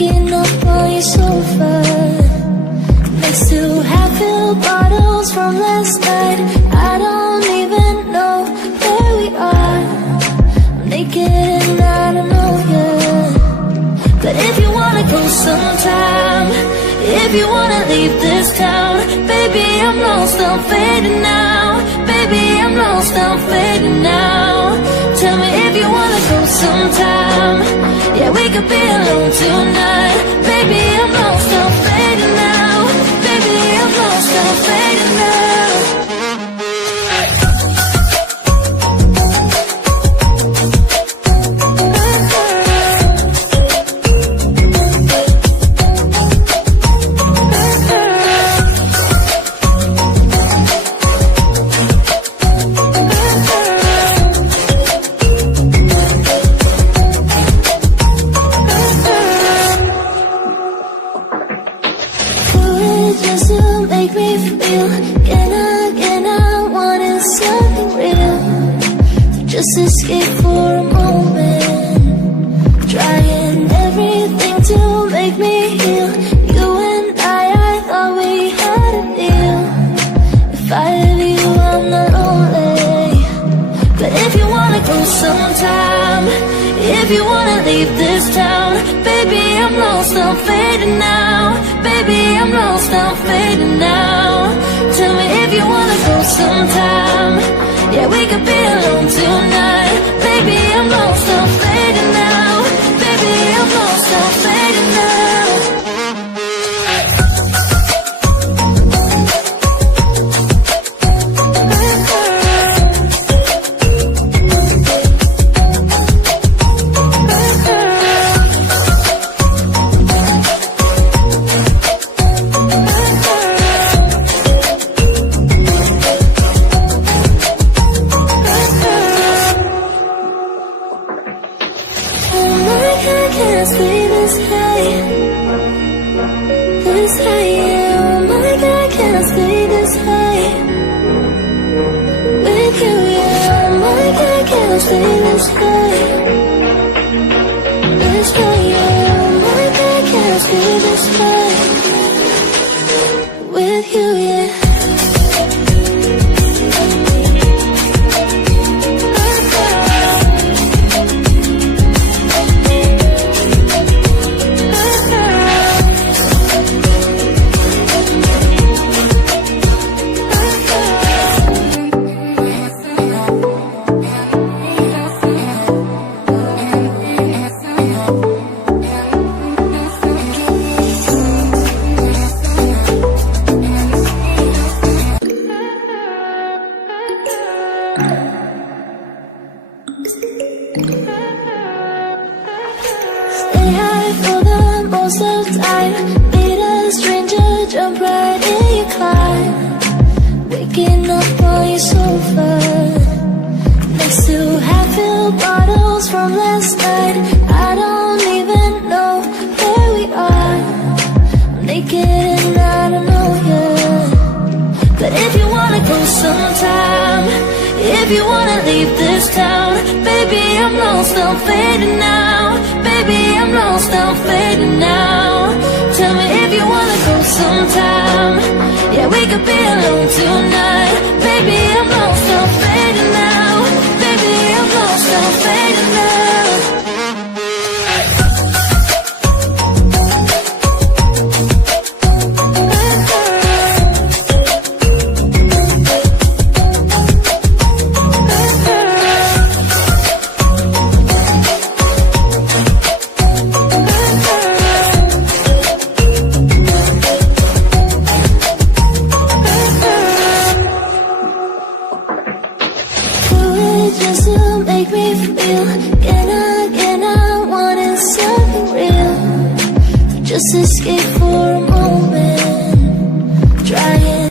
Waking up on your sofa next to half-filled bottles from last night. I don't even know where we are. I'm naked and I don't know you. But if you wanna go sometime, if you wanna leave this town, baby, I'm lost, I'm fading now. Baby, I'm lost, I'm fading now. Tell me if you wanna go sometime. Yeah, we could be alone tonight. Baby, I'm lost, I'm fading now. Baby, I'm lost, I'm fading now. Just to make me feel, can I wanted something real, to just escape for a moment, trying everything to make me heal. You and I thought we had a deal. If I have you, I'm not lonely. But if you wanna go sometime, if you wanna leave this town, baby, I'm lost, I'm fading now. Baby, I'm lost, I'm fading now. Tell me if you wanna go sometime. Yeah, we could be alone tonight. Baby, I'm lost, I'm fading now. Baby, I'm lost, I'm fading now. Can't stay this high, yeah. Oh my God, can't stay this high with you, yeah. Oh my God, can't stay this high, yeah. Oh my God, can't stay this high with you, yeah. Stay high for the most of the time. Meet a stranger, jump right in your car. Waking up on your sofa next to half-filled bottles from last night. I don't even know where we are. I'm naked and I don't know you. But if you wanna go sometime, if you wanna leave this town, baby, I'm lost, I'm fading now. Baby, I'm lost, I'm fading now. Tell me if you wanna go sometime. Yeah, we could be alone tonight. Baby, I'm lost, I'm fading now. Baby, I'm lost, I'm fading now. Just to make me feel, can I wanted something real, to just escape for a moment.